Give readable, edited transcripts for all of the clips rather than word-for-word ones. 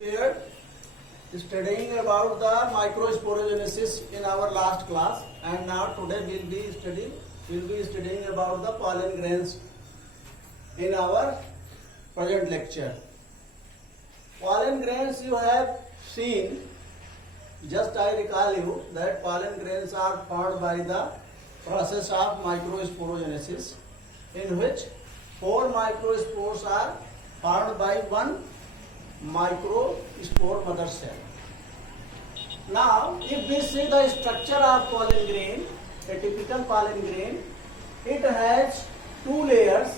Here studying about the microsporogenesis in our last class, and now today we'll be studying about the pollen grains in our present lecture. Pollen grains you have seen, just I recall you that pollen grains are formed by the process of microsporogenesis, in which 4 microspores are formed by one microspore mother cell. Now, if we see the structure of pollen grain, a typical pollen grain, it has 2 layers.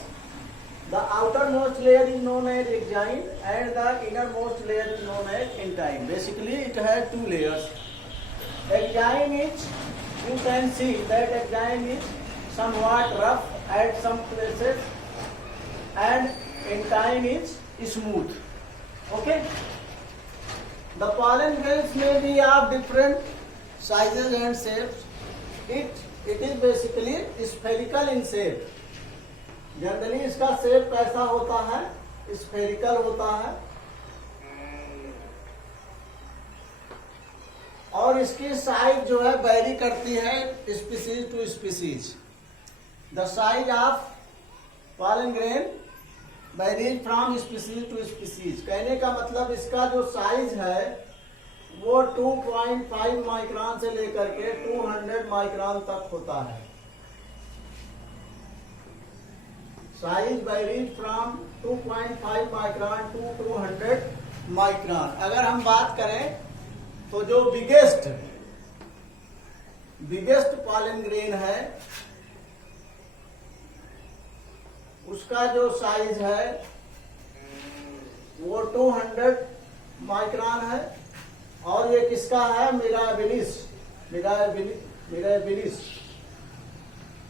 The outermost layer is known as exine and the innermost layer is known as intine. Basically, it has 2 layers. Exine is, you can see that exine is somewhat rough at some places and intine is smooth. Okay. The pollen grains may be of different sizes and shapes. It is basically spherical in shape. Generally इसका shape कैसा होता है? Spherical होता है और इसकी size जो है वेरी करती है species to species. The size of pollen grain varies from species to species. कहने का मतलब इसका जो साइज है वो 2.5 माइक्रोन से लेकर के 200 माइक्रोन तक होता है. Size varies from 2.5 micron to 200 micron. अगर हम बात करें तो जो बिगेस्ट pollen grain है उसका जो साइज है वो 200 माइक्रोन है और ये किसका है?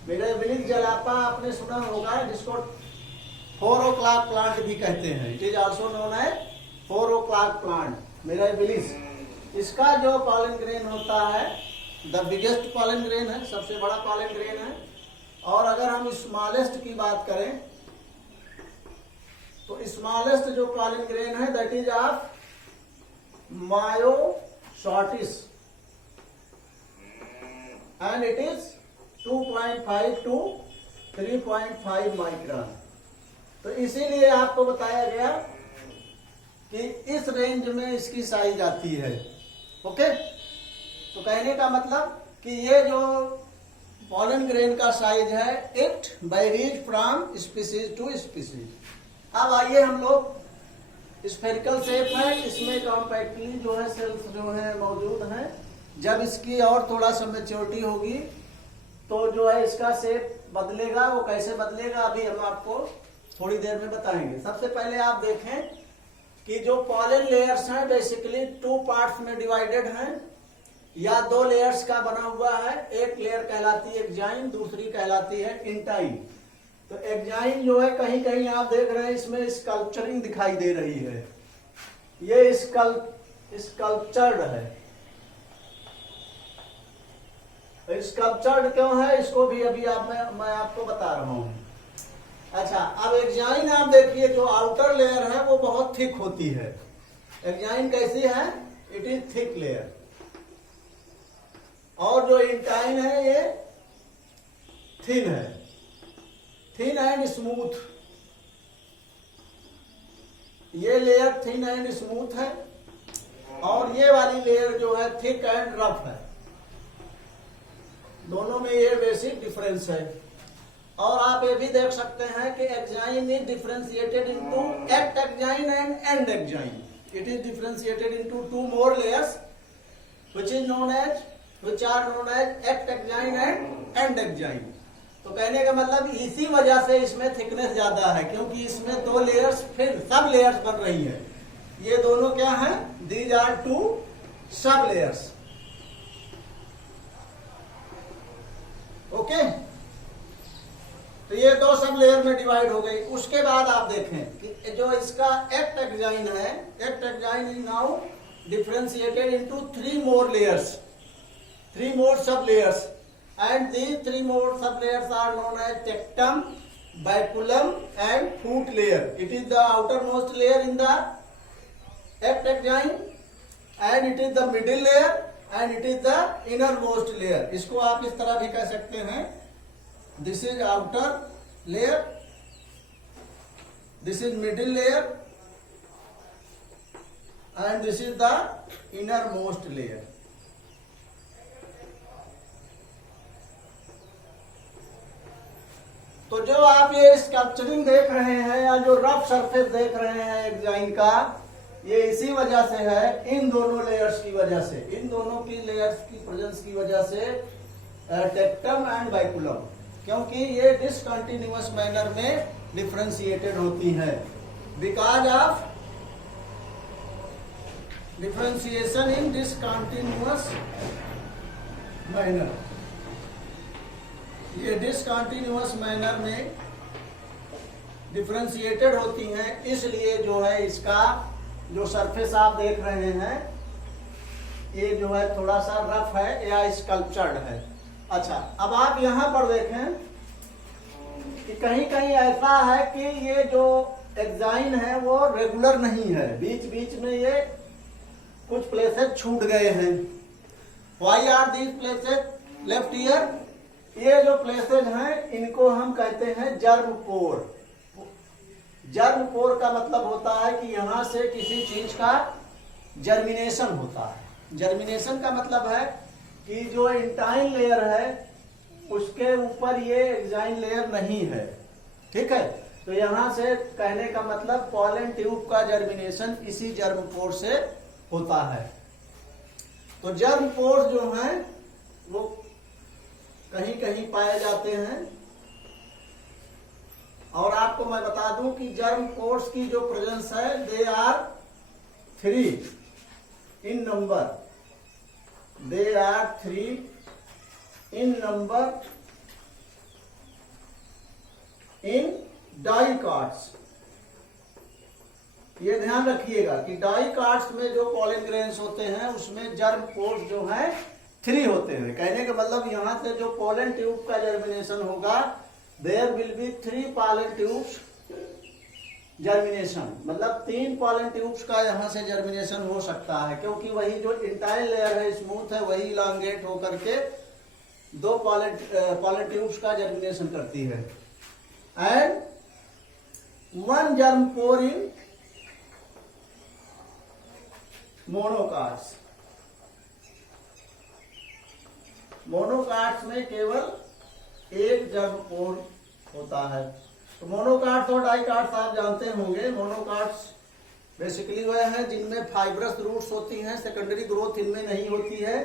मिराबिलिस जलापा आपने सुना होगा, जिसको 4 o'clock प्लांट भी कहते हैं. It is also known as 4 o'clock plant. Mirabilis इसका जो pollen ग्रेन होता है द बिगेस्ट pollen ग्रेन है, सबसे बड़ा pollen ग्रेन है. और अगर हम स्मॉलेस्ट की बात करें तो स्मॉलेस्ट जो pollen ग्रेन है that is of myosotis and it is 2.5 to 3.5 micron. तो इसीलिए आपको बताया गया कि इस रेंज में इसकी साइज आती है. ओके. तो कहने का मतलब कि ये जो pollen grain का साइज है it varies from species to species. अब आइए हम लोग स्फेरिकल शेप है, इसमें कॉम्पैक्टली जो है सेल्स जो है मौजूद हैं. जब इसकी और थोड़ा सा मैच्योरिटी होगी तो जो है इसका शेप बदलेगा. वो कैसे बदलेगा अभी हम आपको थोड़ी देर में बताएंगे. सबसे पहले आप देखें कि जो pollen लेयर्स हैं बेसिकली 2 पार्ट्स में डिवाइडेड हैं या 2 लेयर्स का बना हुआ है. एक लेयर कहलाती है एक्जाइन, दूसरी कहलाती है इंटाइन. तो एक्जाइन जो है कहीं कहीं आप देख रहे हैं इसमें स्कल्पचरिंग दिखाई दे रही है. ये स्कल्पचर्ड है. स्कल्पचर्ड क्यों है इसको भी अभी मैं आपको बता रहा हूं. अच्छा, अब एक्जाइन आप देखिए जो आउटर लेयर है वो बहुत थिक होती है. एक्जाइन कैसी है? It is thick layer. और जो इंटाइन है ये थिन है, थिन एंड स्मूथ. ये लेयर थिन एंड स्मूथ है और ये वाली लेयर जो है थिक एंड रफ है. दोनों में ये बेसिक डिफरेंस है. और आप ये भी देख सकते हैं कि exine is differentiated into act exine and and exine. It is differentiated into 2 more layers which are known as act exine and end exine. तो कहने का मतलब इसी वजह से इसमें थिकनेस ज्यादा है क्योंकि इसमें 2 लेयर्स फिर सब लेयर्स बन रही है. ये दोनों क्या हैं? दीज आर 2 सब लेयर्स. ओके. तो ये 2 सब लेयर में डिवाइड हो गई. उसके बाद आप देखें कि जो इसका एक्ट एक्जाइन है, act exine is now differentiated into 3 more layers. 3 more sub-layers, and these 3 more sub-layers are known as tectum, baculum and foot layer. It is the outermost layer in the act enzyme and it is the middle layer and it is the innermost layer. इसको आप इस तरह भी कह सकते हैं, this is outer layer, this is middle layer and this is the innermost layer. तो जो आप ये स्कल्पचरिंग देख रहे हैं या जो रफ सरफेस देख रहे हैं एग्जाइन का, ये इसी वजह से है, इन दोनों लेयर्स की वजह से, इन दोनों की लेयर्स की प्रेजेंस की वजह से टेक्टम एंड बाइकुलम, क्योंकि ये डिसकंटिन्यूअस मैनर में डिफरेंशिएटेड होती है because of differentiation in discontinuous manner. ये डिसकंटिन्यूअस मैनर में डिफरेंशिएटेड होती हैं, इसलिए जो है इसका जो सरफेस आप देख रहे हैं ये जो है थोड़ा सा रफ है या स्कल्पचर्ड है। अच्छा, अब आप यहां पर देखें कि कहीं कहीं ऐसा है कि ये जो एग्जाइन है वो रेगुलर नहीं है, बीच बीच में ये कुछ प्लेसेस छूट गए हैं। Why are these places left here? ये जो प्लेसेज हैं इनको हम कहते हैं जर्म पोर। जर्म पोर का मतलब होता है कि यहां से किसी चीज का जर्मिनेशन होता है। जर्मिनेशन का मतलब है कि जो इंटाइन लेयर है उसके ऊपर ये एग्जाइन लेयर नहीं है, ठीक है। तो यहां से कहने का मतलब पॉलन ट्यूब का जर्मिनेशन इसी जर्म पोर से होता है। तो जर्म पोर जो हैं वो कहीं कहीं पाए जाते हैं, और आपको मैं बता दूं कि जर्म पोर्स की जो प्रेजेंस है they are 3 in number, they are 3 in number in dicots. ये ध्यान रखिएगा कि डाइकार्ड्स में जो पॉलन ग्रेन्स होते हैं उसमें जर्म पोर्स जो है 3 होते हैं। कहने का मतलब यहां से जो पॉलन ट्यूब का जर्मिनेशन होगा there will be 3 pollen tubes germination, मतलब 3 पॉलन ट्यूब्स का यहां से जर्मिनेशन हो सकता है, क्योंकि वही जो इंटाइन लेयर है स्मूथ है वही इलांगेट होकर के 2 पॉलन ट्यूब्स का जर्मिनेशन करती है। एंड 1 जर्म पोर इन मोनोकार्ड्स। मोनोकार्ड्स में केवल 1 जर्म पोर होता है। तो मोनोकार्ड्स और डाइकार्ड्स आप जानते होंगे। मोनोकार्ड्स बेसिकली वह हैं जिनमें फाइब्रस रूट्स होती हैं, सेकेंडरी ग्रोथ इनमें नहीं होती है।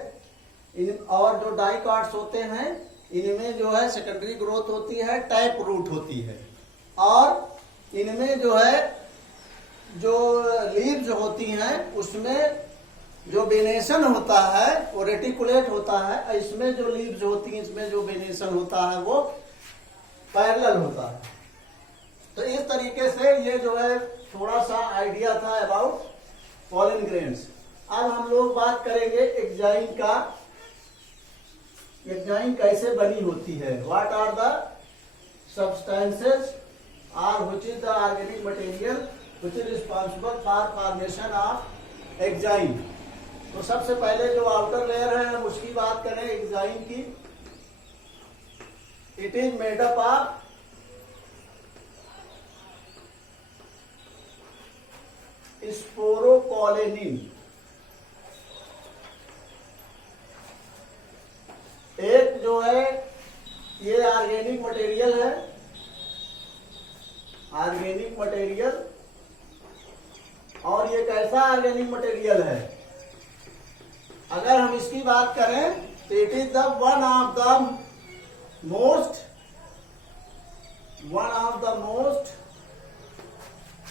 और जो डाइकार्ड्स होते हैं इनमें जो है सेकेंडरी ग्रोथ होती है, टैप रूट होती है, और इनमें जो है जो लीव्स होती हैं उसमें जो वेनेशन होता है वो रेटिकुलेट होता है। इसमें जो लीव्स होती हैं इसमें जो वेनेशन होता है वो पैरेलल होता है। तो इस तरीके से ये जो है थोड़ा सा आइडिया था अबाउट पॉलन ग्रेन्स। अब हम लोग बात करेंगे एग्जाइन का। एग्जाइन कैसे बनी होती है? What are the substances are which is the organic material which is responsible for formation of exine. तो सबसे पहले जो आउटर लेयर है हम उसकी बात करें एग्जाइन की। It is made up of sporopollenin. एक जो है ये ऑर्गेनिक मटेरियल है, ऑर्गेनिक मटेरियल, और ये कैसा ऑर्गेनिक मटेरियल है? अगर हम इसकी बात करें तो it is the one of the most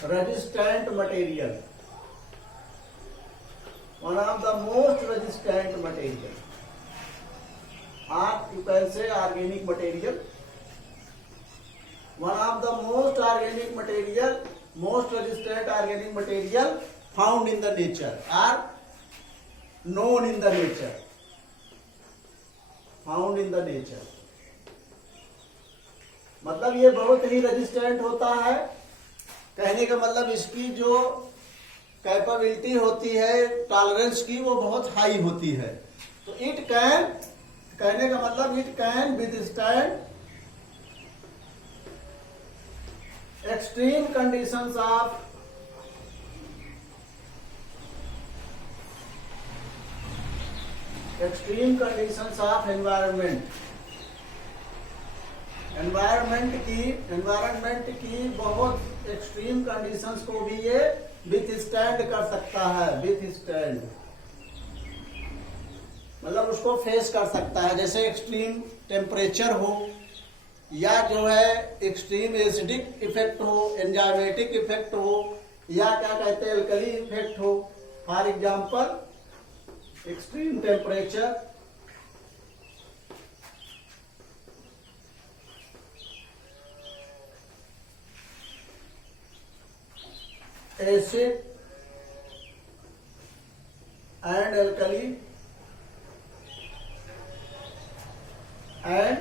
resistant material, one of the most resistant material. आप you can say organic material, one of the most organic material, most resistant organic material found in the nature are known in the nature, found in the nature। मतलब ये बहुत ही resistant होता है। कहने का मतलब इसकी जो कैपेबिलिटी होती है टॉलरेंस की, वो बहुत हाई होती है। तो इट कैन, कहने का मतलब it can withstand extreme conditions of environment. Environment की बहुत एक्सट्रीम कंडीशंस को भी ये विथस्टैंड कर सकता है। विथस्टैंड मतलब उसको फेस कर सकता है, जैसे एक्सट्रीम टेम्परेचर हो, या जो है एक्सट्रीम एसिडिक इफेक्ट हो, एंजाइमेटिक इफेक्ट हो, या क्या कहते हैं एल्कली इफेक्ट हो। For example extreme temperature, acid and alkali and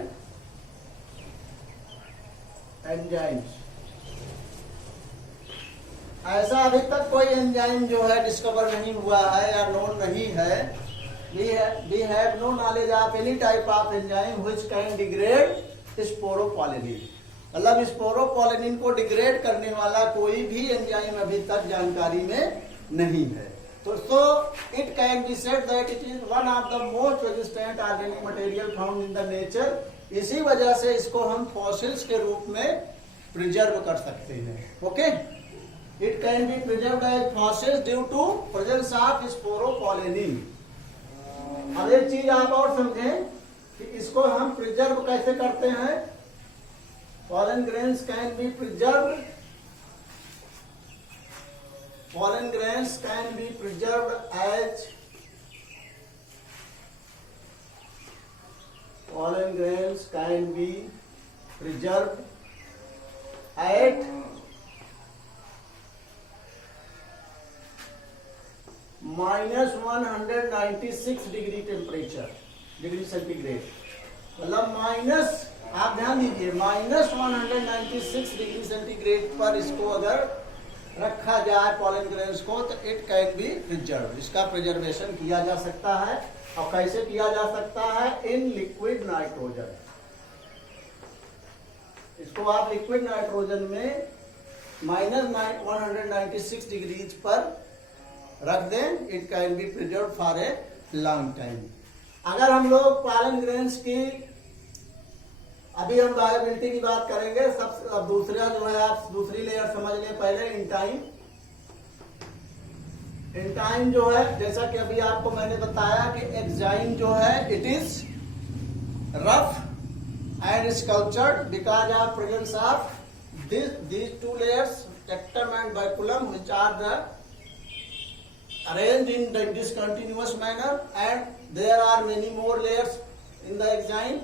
enzymes। ऐसा अभी तक कोई एंजाइम जो है डिस्कवर नहीं हुआ है या नोन नहीं है। We have no knowledge of any type of enzyme which can degrade sporopollenin. मतलब स्पोरोपोलिन को डिग्रेड करने वाला कोई भी एंजाइम अभी तक जानकारी में नहीं है। तो it can be said that it is one of the most resistant organic material found in the nature. इसी वजह से इसको हम फॉसिल्स के रूप में प्रिजर्व कर सकते हैं। Okay, it can be preserved as fossils due to presence of sporopollenin. अब एक चीज आप और समझें कि इसको हम प्रिजर्व कैसे करते हैं। Pollen grains can be preserved. Pollen grains can be preserved as pollen grains can be preserved at -196 degree temperature, degree centigrade. मतलब माइनस, आप ध्यान दीजिए, -196 डिग्री सेंटीग्रेड पर इसको अगर रखा जाए पॉलन ग्रेन्स को, तो इट कैन बी प्रिजर्व। इसका प्रिजर्वेशन किया जा सकता है। और कैसे किया जा सकता है? In liquid nitrogen. इसको आप लिक्विड नाइट्रोजन में -196 डिग्री पर रख दें, it can be preserve for a long time. अगर हम लोग पॉलन ग्रेन्स की, अभी हम वायबिलिटी की बात करेंगे। अब दूसरा जो है, आप दूसरी लेयर समझ लें पहले। इंटाइम जो है, जैसा कि अभी आपको मैंने बताया कि एंजाइम जो है it is rough and sculptured because of presence of these two layers, tectum and baculum, which are the arranged in the discontinuous manner, and there are many more layers in the enzyme.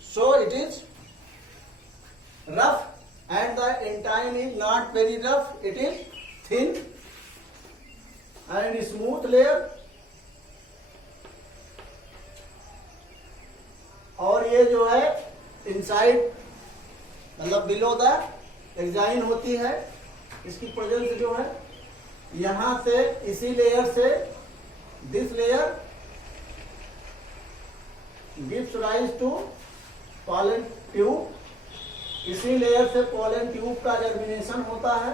So it is rough, and the enzyme is not very rough. It is thin and smooth layer. और ये जो है inside, मतलब below the enzyme होती है। इसकी presence जो है यहां से, इसी लेयर से, this layer gives rise to pollen tube. इसी लेयर से पॉलन ट्यूब का जर्मिनेशन होता है।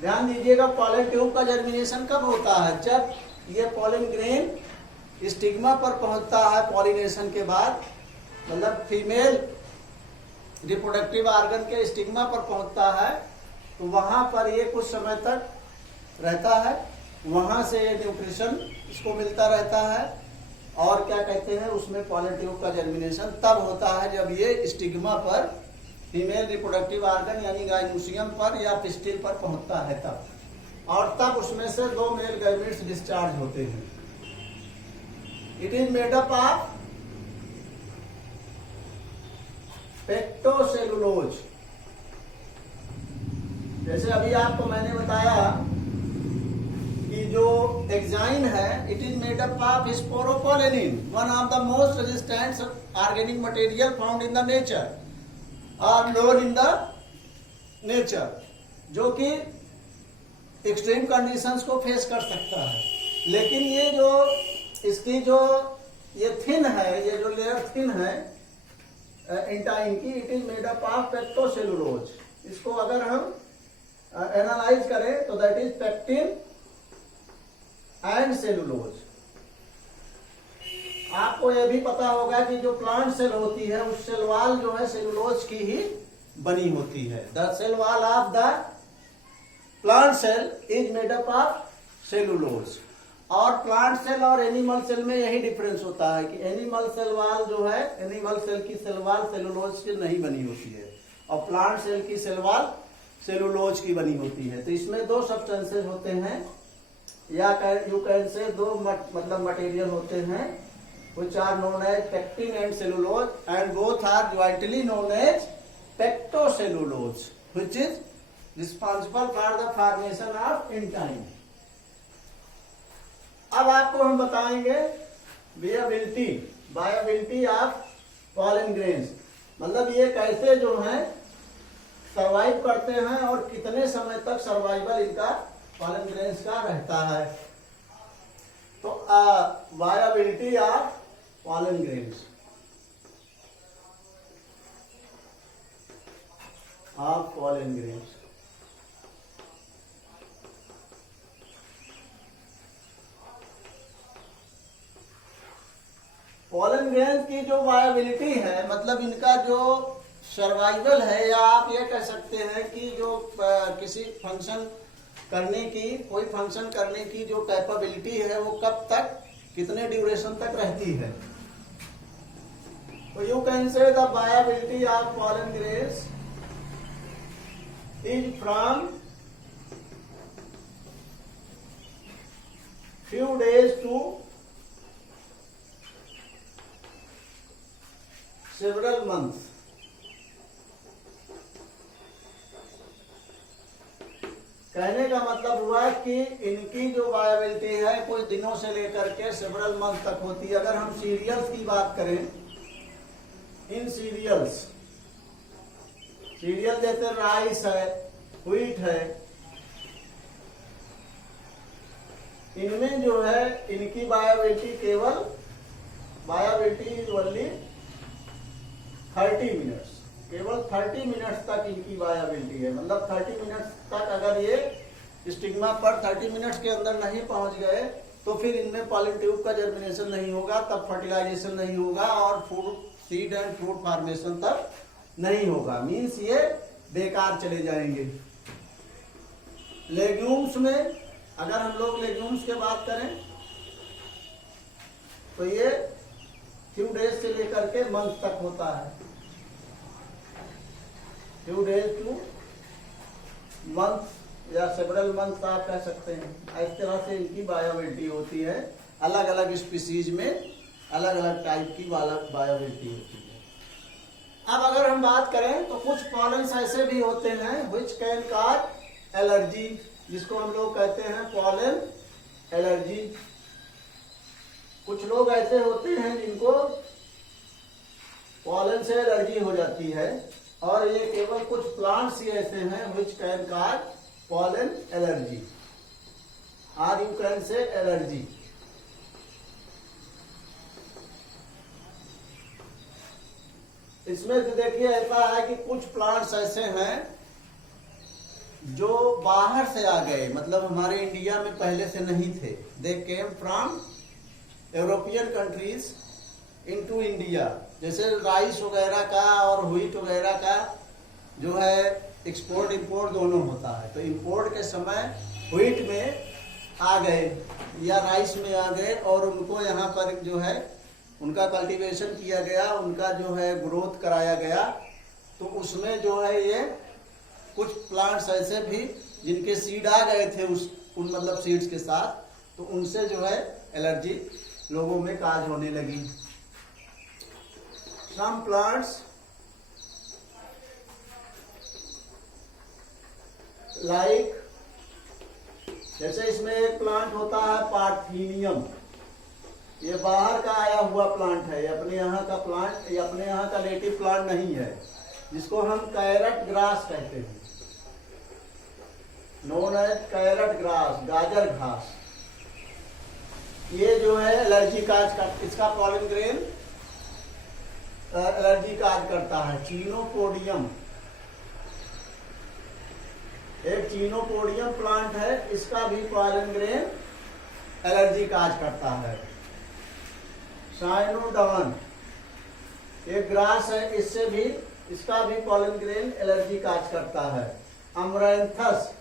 ध्यान दीजिएगा, पॉलन ट्यूब का जर्मिनेशन कब होता है? जब ये पॉलन ग्रेन स्टिग्मा पर पहुंचता है पॉलिनेशन के बाद, मतलब फीमेल रिप्रोडक्टिव ऑर्गन के स्टिग्मा पर पहुंचता है, तो वहां पर ये कुछ समय तक रहता है। वहां से ये न्यूट्रिशन इसको मिलता रहता है। और क्या कहते हैं, उसमें पॉलन ट्यूब का जर्मिनेशन तब होता है जब ये स्टिग्मा पर, फीमेल रिप्रोडक्टिव ऑर्गन यानी गाइनोसियम पर या पिस्टिल पर पहुंचता है तब। और तब उसमें से 2 मेल गैमेट्स डिस्चार्ज होते हैं। It is made up of pectocellulose. जैसे अभी आपको मैंने बताया कि जो एंजाइम है, it is made up of sporopollenin, one of the most resistant organic material found in the nature और नोन इन द नेचर, जो कि एक्सट्रीम कंडीशंस को फेस कर सकता है। लेकिन ये जो इसकी जो ये थिन है, ये जो लेयर थिन है इंटाइन की, it is made up of pectocellulose. इसको अगर हम एनालाइज करें तो that is pectin and cellulose. आपको यह भी पता होगा कि जो प्लांट सेल होती है उस सेल वॉल जो है सेलुलोज की ही बनी होती है। The cell wall of the plant cell is made up of cellulose. और प्लांट सेल और एनिमल सेल में यही डिफरेंस होता है कि एनिमल सेल वॉल जो है, एनिमल सेल की सेल वॉल सेलुलोज से नहीं बनी होती है और प्लांट सेल की सेल वॉल सेलुलोज की बनी होती है। तो इसमें दो सब्सटेंसेस होते हैं, या यू कैन से दो मतलब मटेरियल होते हैं, which are known as pectin and cellulose, and both are jointly known as pectocellulose, which is responsible for the formation of intine. अब आपको हम बताएंगे viability of pollen grains, मतलब ये कैसे जो है सर्वाइव करते हैं और कितने समय तक सर्वाइवल इनका pollen grains का रहता है। तो viability of pollen grains of pollen grains। pollen grains की जो वायबिलिटी है, मतलब इनका जो सर्वाइवल है, या आप ये कह सकते हैं कि जो किसी फंक्शन करने की, कोई फंक्शन करने की जो कैपेबिलिटी है वो कब तक, कितने ड्यूरेशन तक रहती है। So you can say the viability of pollen grains is from few days to several months। कहने का मतलब हुआ कि इनकी जो वायबिलिटी है कुछ दिनों से लेकर के सेवरल मंथ तक होती है। अगर हम सीरियल्स की बात करें, इन सीरियल्स जैसे राइस है, व्हीट है, इनमें जो है इनकी वायबिलिटी ओनली 30 मिनट्स, केवल 30 मिनट्स तक इनकी वायबिलिटी है। मतलब 30 मिनट्स तक अगर ये स्टिग्मा पर 30 मिनट्स के अंदर नहीं पहुंच गए तो फिर इनमें पॉलन ट्यूब का जर्मिनेशन नहीं होगा, तब फर्टिलाइजेशन नहीं होगा और सीड एंड फ्रूट फॉर्मेशन तब नहीं होगा। मीन्स ये बेकार चले जाएंगे। लेग्यूम्स में अगर हम लोग लेग्यूम्स की बात करें तो ये फ्यू डेज से लेकर के मंथ तक होता है, फ्यू डेज टू मंथ या सेवरल मंथ आप कह सकते हैं। इस तरह से इनकी वायबिलिटी होती है। अलग अलग स्पीसीज में अलग अलग टाइप की वायबिलिटी होती है। अब अगर हम बात करें तो कुछ पॉलन्स ऐसे भी होते हैं व्हिच कैन कॉज एलर्जी, जिसको हम लोग कहते हैं पॉलन एलर्जी। कुछ लोग ऐसे होते हैं जिनको पॉलन से एलर्जी हो जाती है, और ये केवल कुछ प्लांट्स ही ऐसे हैं which can cause pollen allergy, और यू कैन से एलर्जी। इसमें देखिए ऐसा है कि कुछ प्लांट्स ऐसे हैं जो बाहर से आ गए, मतलब हमारे इंडिया में पहले से नहीं थे। They came from European countries into India. जैसे राइस वगैरह का और व्हीट वगैरह का जो है एक्सपोर्ट इंपोर्ट दोनों होता है। तो इंपोर्ट के समय व्हीट में आ गए या राइस में आ गए और उनको यहाँ पर जो है उनका कल्टीवेशन किया गया, उनका जो है ग्रोथ कराया गया। तो उसमें जो है ये कुछ प्लांट्स ऐसे भी जिनके सीड आ गए थे उन मतलब सीड्स के साथ, तो उनसे जो है एलर्जी लोगों में काज होने लगी। सम प्लांट्स लाइक, जैसे इसमें एक प्लांट होता है पार्थीनियम, ये बाहर का आया हुआ प्लांट है, ये अपने यहाँ का प्लांट, ये अपने यहाँ का नेटिव प्लांट नहीं है, जिसको हम कैरेट ग्रास कहते हैं। नोन एज कैरेट ग्रास, गाजर घास। ये जो है एलर्जी काज का, इसका पॉलन ग्रेन एलर्जी काज करता है। चीनोपोडियम, एक चीनोपोडियम प्लांट है, इसका भी पॉलन ग्रेन एलर्जी काज करता है। साइनोडवन एक ग्रास है, इससे भी, इसका भी पॉलन ग्रेन एलर्जी काज करता है। अमरैंथस,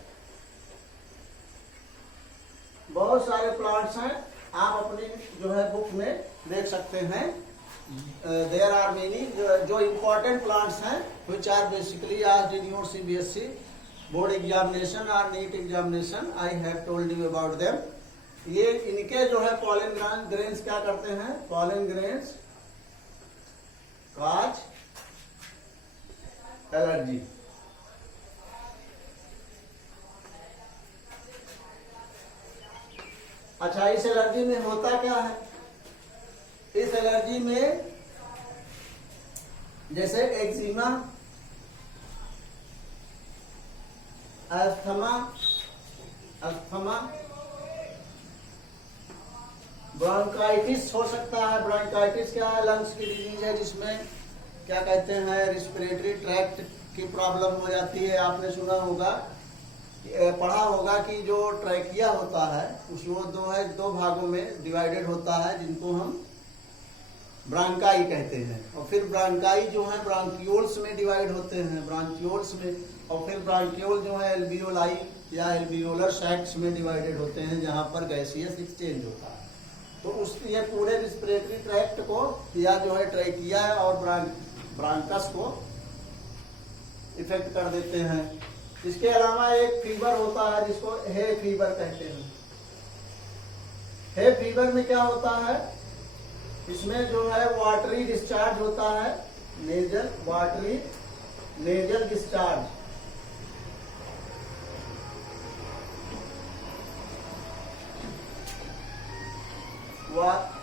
बहुत सारे प्लांट्स हैं, आप अपनी जो है बुक में देख सकते हैं। देयर आर मेनी जो इम्पोर्टेंट प्लांट्स हैं which are basically asked in your CBSE board examination और NEET examination, I have told you about them. ये इनके जो है पॉलन ग्रेन्स क्या करते हैं, पॉलन ग्रेन्स काज एलर्जी। अच्छा, इस एलर्जी में होता क्या है? इस एलर्जी में जैसे एक्जिमा, अस्थमा, ब्रोंकाइटिस हो सकता है। ब्रोंकाइटिस क्या है? लंग्स की डिजीज है जिसमें क्या कहते हैं, रिस्पिरेटरी ट्रैक्ट की प्रॉब्लम हो जाती है। आपने सुना होगा, पढ़ा होगा कि जो ट्रैकिया होता है उस वो दो भागों में डिवाइडेड होता है, जिनको हम ब्रांकाई कहते हैं। और फिर ब्रांकाई जो है ब्रांकियोल्स में डिवाइड होते हैं, ब्रांकियोल्स में। और फिर ब्रांकियोल जो है एल्वियोलाई या एल्वियोलर सैक्स में डिवाइडेड होते हैं, जहां पर गैसियस एक्सचेंज होता है। तो उस ये पूरे रिस्पिरेटरी ट्रैक्ट को या जो है ट्रैकिया और ब्रांकस को इफेक्ट कर देते हैं। इसके अलावा एक फीवर होता है जिसको हे फीवर कहते हैं। हे फीवर में क्या होता है, इसमें जो है वाटरी डिस्चार्ज होता है, nasal, watery nasal discharge.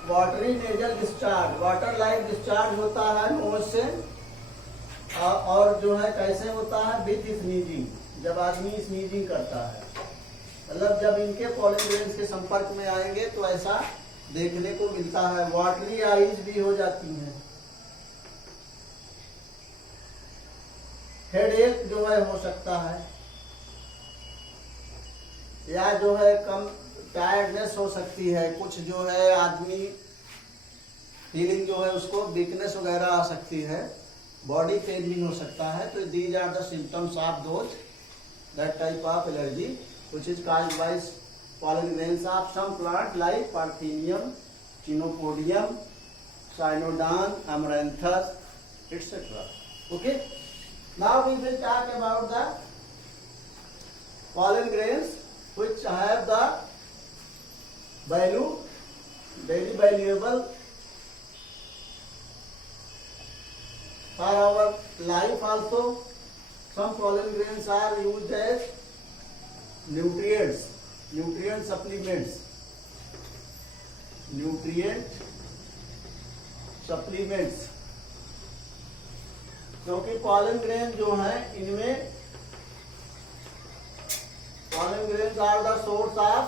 Watery nasal discharge, water like discharge होता है नोज से। और जो है कैसे होता है, विथ स्नीजिंग, जब आदमी स्नीजिंग करता है, मतलब जब इनके पॉलन ग्रेन्स के संपर्क में आएंगे तो ऐसा देखने को मिलता है। वाटरी आईज भी हो जाती हैं। हेडेक जो है हो सकता है, या जो है कम टायर्डनेस हो सकती है। कुछ जो है आदमी फीलिंग जो है उसको वीकनेस वगैरह आ सकती है, बॉडी पेन भी हो सकता है। तो these are the symptoms of those that type of allergy which is caused by pollen grains of some plant like Parthenium, Chenopodium, Cynodon, Amaranthus, etc. Okay. Now we will talk about the pollen grains which have the value, daily valuable for our life also. Some pollen grains are used as nutrients, nutrient supplements, nutrient supplements। क्योंकि pollen grain जो है इनमें pollen grains are the source of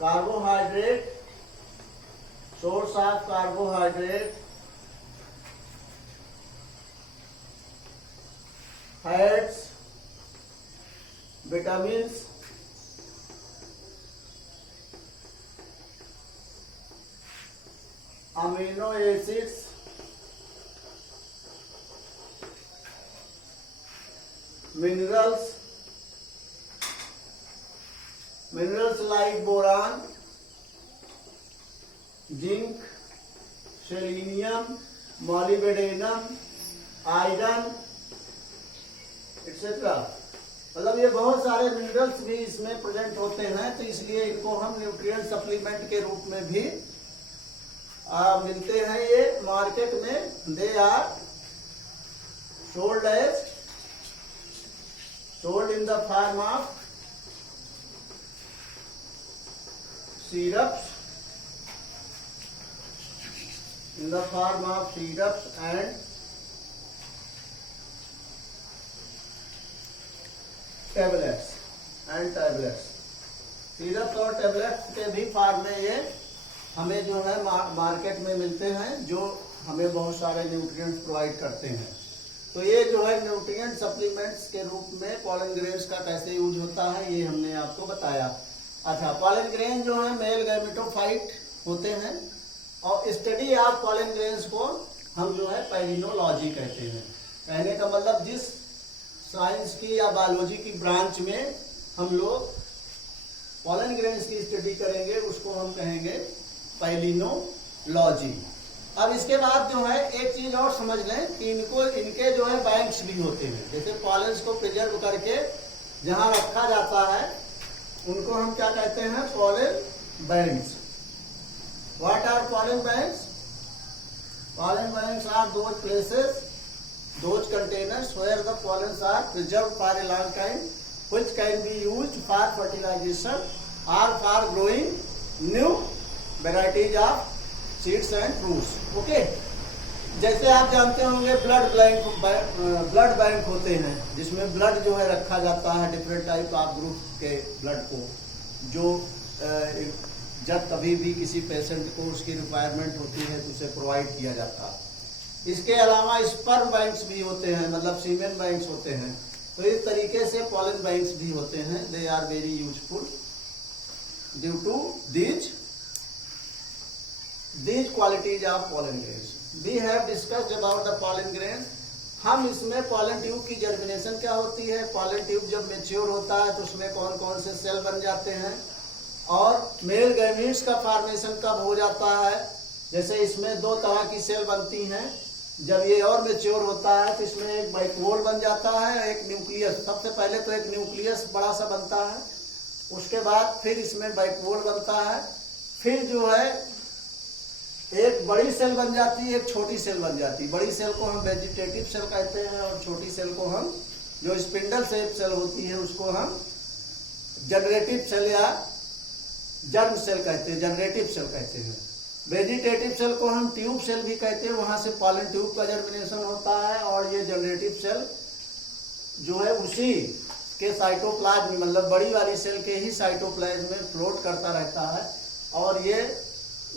carbohydrate, source of carbohydrate, fats, vitamins, amino acids, minerals, minerals like boron, zinc, selenium, molybdenum, iron etcetera. मतलब ये बहुत सारे minerals भी इसमें प्रेजेंट होते हैं, तो इसलिए इनको हम न्यूट्रिएंट सप्लीमेंट के रूप में भी मिलते हैं ये मार्केट में। They are sold in the form of syrups, and tablets and tablets. Syrup और टेबलेट्स के भी फॉर्म में ये हमें जो है मार्केट में मिलते हैं, जो हमें बहुत सारे न्यूट्रिएंट्स प्रोवाइड करते हैं। तो ये जो है न्यूट्रिएंट सप्लीमेंट्स के रूप में पॉलन ग्रेन्स का कैसे यूज होता है ये हमने आपको बताया। अच्छा, पॉलन ग्रेन जो है मेल गैमेटोफाइट होते हैं और स्टडी ऑफ पॉलन ग्रेन्स को हम जो है पैलिनोलॉजी कहते हैं। कहने का मतलब जिस साइंस की या बायोलॉजी की ब्रांच में हम लोग पॉलन ग्रेन्स की स्टडी करेंगे उसको हम कहेंगे पैलिनोलॉजी। अब इसके बाद जो है एक चीज और समझ लें कि इनके जो है बैंक्स भी होते हैं। जैसे पॉलेंस को प्रिजर्व करके जहां रखा जाता है उनको हम क्या कहते हैं, pollen banks. What are pollen banks? Pollen banks are those places, those containers where the pollens are preserve for a long time which can be used for fertilization or for growing new varieties of seeds and fruits. Okay, जैसे आप जानते होंगे blood bank होते हैं जिसमें blood जो है रखा जाता है, डिफरेंट टाइप ऑफ ग्रुप के ब्लड को, जो जब कभी भी किसी पेशेंट को उसकी रिक्वायरमेंट होती है तो उसे प्रोवाइड किया जाता है। इसके अलावा स्पर्म बैंक्स भी होते हैं, मतलब सीमेन बैंक्स होते हैं। तो इस तरीके से पॉलन बैंक्स भी होते हैं। They are very useful due to these qualities of pollen grains. We have discussed about the pollen grains. हम इसमें पॉलन ट्यूब की जर्मिनेशन क्या होती है, पॉलन ट्यूब जब मेच्योर होता है तो उसमें कौन कौन से सेल बन जाते हैं, और मेल गैमीट्स का फॉर्मेशन कब हो जाता है। जैसे इसमें दो तरह की सेल बनती हैं। जब ये और मेच्योर होता है तो इसमें एक बाइकोल बन जाता है, एक न्यूक्लियस। सबसे पहले तो एक न्यूक्लियस बड़ा सा बनता है, उसके बाद फिर इसमें बाइकोल बनता है, फिर जो है एक बड़ी सेल बन जाती है, एक छोटी सेल बन जाती है। बड़ी सेल को हम वेजिटेटिव सेल कहते हैं और छोटी सेल को हम, जो स्पिंडल शेप सेल होती है, उसको हम जनरेटिव सेल या जर्म सेल कहते हैं, जनरेटिव सेल कहते हैं। वेजिटेटिव सेल को हम ट्यूब सेल भी कहते हैं, वहां से पॉलन ट्यूब का जर्मिनेशन होता है। और ये जनरेटिव सेल जो है उसी के साइटोप्लाज्म, मतलब बड़ी वाली सेल के ही साइटोप्लाज्म में फ्लोट करता रहता है और ये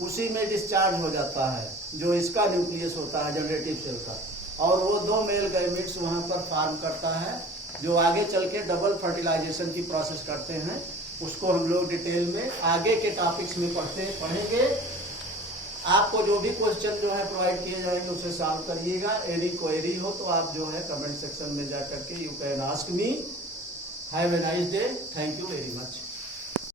उसी में डिस्चार्ज हो जाता है, जो इसका न्यूक्लियस होता है जनरेटिव सेल का। और वो दो मेल गैमेट्स वहां पर फॉर्म करता है, जो आगे चल के डबल फर्टिलाइजेशन की प्रोसेस करते हैं। उसको हम लोग डिटेल में आगे के टॉपिक्स में पढ़ेंगे। आपको जो भी क्वेश्चन जो है प्रोवाइड किए जाएंगे उसे सॉल्व करिएगा। एनी क्वेरी हो तो आप जो है कमेंट सेक्शन में जा करके you can ask me. Have a nice day. Thank you very much.